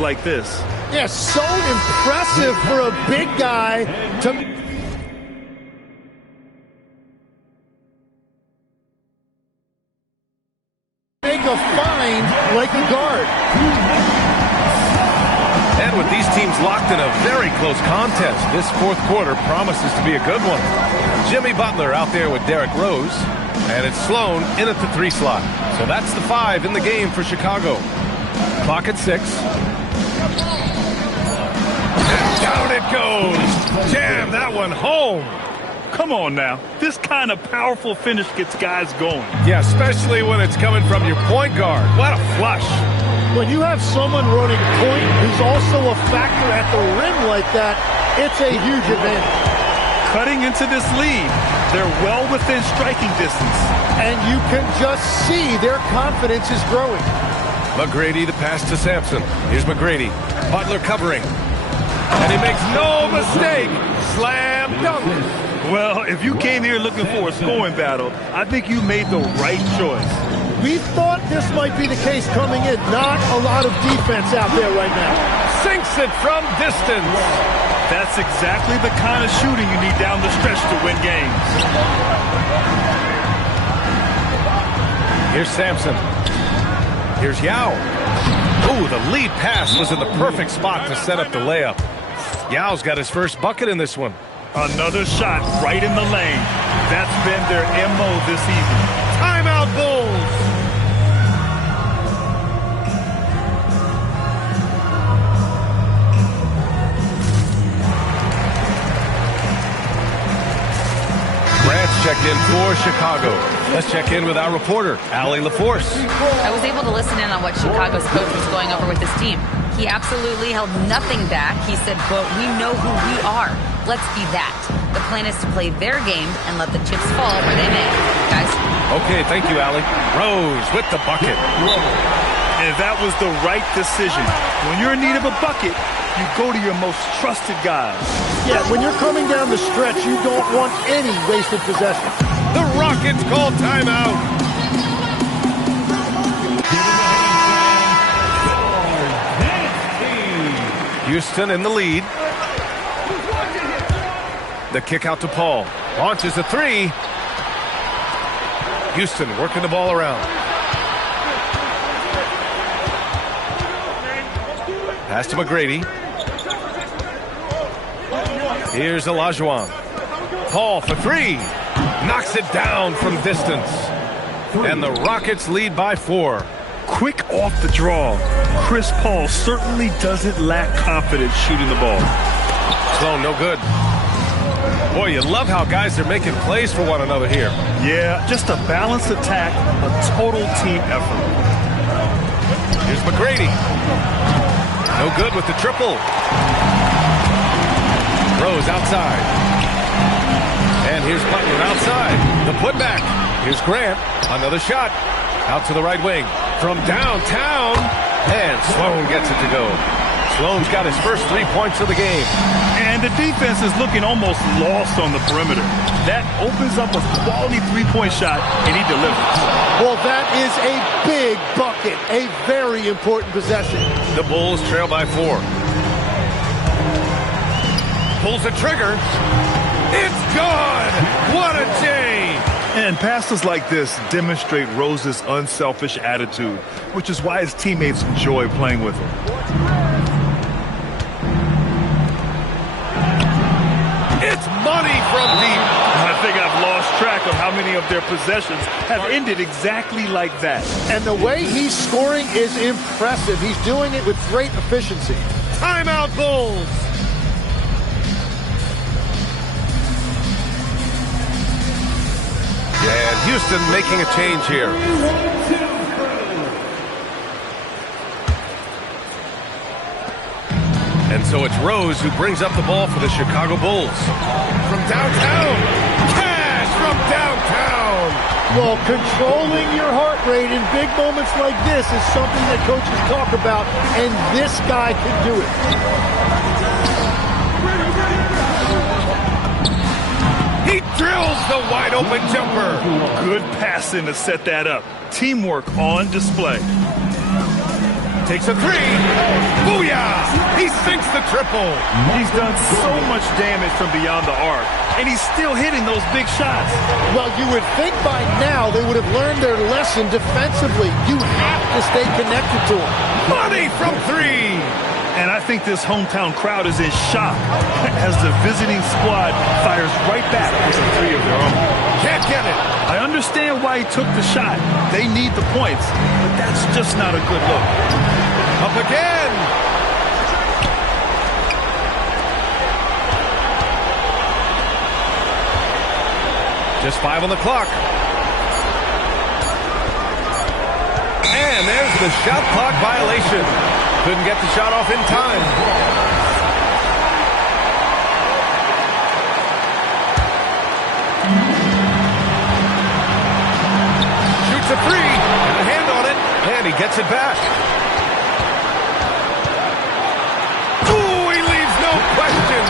like this. Yeah, so impressive for a big guy to make a find like a guard. And with these teams locked in a very close contest, this fourth quarter promises to be a good one. Jimmy Butler out there with Derrick Rose, and it's Sloan in at the 3 slot. So that's the 5 in the game for Chicago. Clock at 6. And down it goes. Jam that one home. Come on now. This kind of powerful finish gets guys going. Yeah, especially when it's coming from your point guard. What a flush. When you have someone running point who's also a factor at the rim like that, it's a huge advantage. Cutting into this lead, they're well within striking distance. And you can just see their confidence is growing. McGrady the pass to Sampson. Here's McGrady. Butler covering. And he makes no mistake. Slam dunk. Well, if you came here looking for a scoring battle, I think you made the right choice. We thought this might be the case coming in. Not a lot of defense out there right now. Sinks it from distance. That's exactly the kind of shooting you need down the stretch to win games. Here's Sampson. Here's Yao. Ooh, the lead pass was in the perfect spot to set up the layup. Yao's got his first bucket in this one. Another shot right in the lane. That's been their MO this season. Timeout, Bulls. Grant's checked in for Chicago. Let's check in with our reporter, Allie LaForce. I was able to listen in on what Chicago's coach was going over with his team. He absolutely held nothing back. He said, quote, "We know who we are. Let's be that. The plan is to play their game and let the chips fall where they may." Guys? Okay, thank you, Allie. Rose with the bucket. And that was the right decision. When you're in need of a bucket, you go to your most trusted guys. Yeah, when you're coming down the stretch, you don't want any wasted possession. The Rockets call timeout. Houston in the lead. The kick out to Paul. Launches a 3. Houston working the ball around. Pass to McGrady. Here's Olajuwon. Paul for 3. Knocks it down from distance. And the Rockets lead by 4. Quick off the draw. Chris Paul certainly doesn't lack confidence shooting the ball. Sloan, no good. Boy, you love how guys are making plays for one another here. Yeah, just a balanced attack, a total team effort. Here's McGrady. No good with the triple. Rose outside. And here's Butler outside. The putback. Here's Grant. Another shot. Out to the right wing. From downtown. And Sloan gets it to go. Sloan's got his first 3 points of the game. And the defense is looking almost lost on the perimeter. That opens up a quality three-point shot, and he delivers. Well, that is a big bucket. A very important possession. The Bulls trail by 4. Pulls the trigger. It's gone! What a J! And passes like this demonstrate Rose's unselfish attitude, which is why his teammates enjoy playing with him. It's money from deep. I think I've lost track of how many of their possessions have ended exactly like that. And the way he's scoring is impressive. He's doing it with great efficiency. Timeout, Bulls. And Houston making a change here. And so it's Rose who brings up the ball for the Chicago Bulls. From downtown. Cash from downtown. Well, controlling your heart rate in big moments like this is something that coaches talk about, and this guy can do it. He drills the wide open jumper. Good passing to set that up. Teamwork on display. Takes a 3. Booyah! triple. He's done so much damage from beyond the arc, and he's still hitting those big shots. Well, you would think by now they would have learned their lesson defensively. You have to stay connected to him. Money from three. And I think this hometown crowd is in shock as the visiting squad fires right back with a three of their own. Can't get it. I understand why he took the shot. They need the points, but that's just not a good look. Up again. Just 5 on the clock. And there's the shot clock violation. Couldn't get the shot off in time. Shoots a three. And a hand on it. And he gets it back. Ooh, he leaves no question.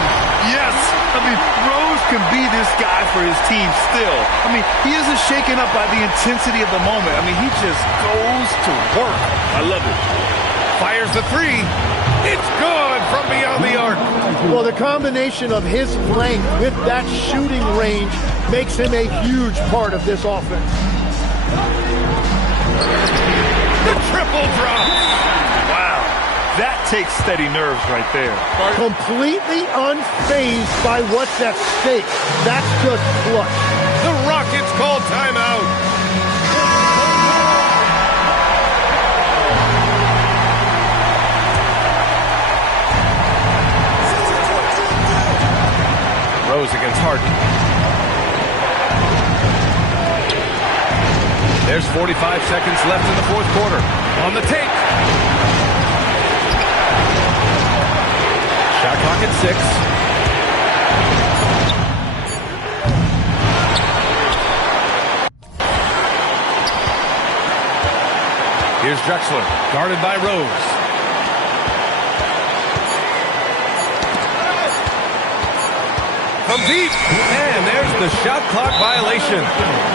Yes, I mean, Rose can be this guy for his team still. I mean, he isn't shaken up by the intensity of the moment. I mean, he just goes to work. I love it. Fires the three. It's good from beyond the arc. Well, the combination of his length with that shooting range makes him a huge part of this offense. The triple drop. Wow, that takes steady nerves right there. Completely unfazed by what's at stake. That's just clutch. The Rockets call timeout. Rose against Harden. There's 45 seconds left in the fourth quarter. On the take. Shot clock at 6. Here's Drexler, guarded by Rose. From deep, and there's the shot clock violation.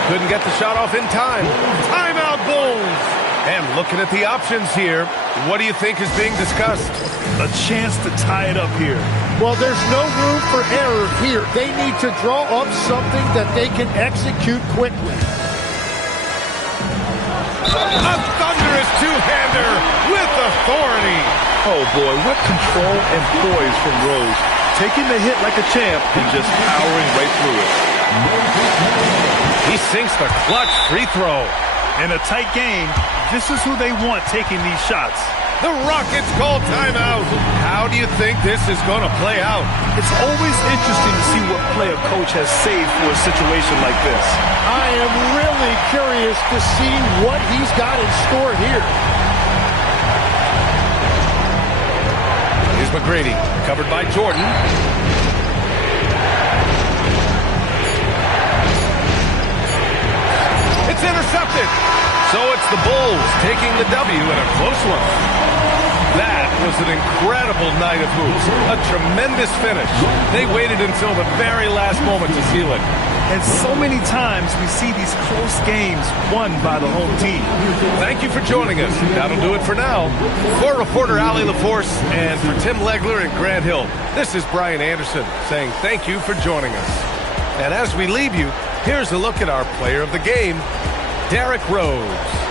Couldn't get the shot off in time. Timeout, Bulls. And looking at the options here, what do you think is being discussed? A chance to tie it up here. Well, there's no room for error here. They need to draw up something that they can execute quickly. A thunderous two-hander with authority. Oh, boy, what control and poise from Rose. Taking the hit like a champ and just powering right through it. He sinks the clutch free throw. In a tight game, this is who they want taking these shots. The Rockets call timeout. How do you think this is going to play out? It's always interesting to see what play a coach has saved for a situation like this. I am really curious to see what he's got in store here. Here's McGrady, covered by Jordan. It's intercepted. So it's the Bulls taking the W in a close one. That was an incredible night of hoops. A tremendous finish. They waited until the very last moment to seal it. And so many times we see these close games won by the home team. Thank you for joining us. That'll do it for now. For reporter Ali LaForce and for Tim Legler and Grant Hill, this is Brian Anderson saying thank you for joining us. And as we leave you, here's a look at our player of the game, Derrick Rose.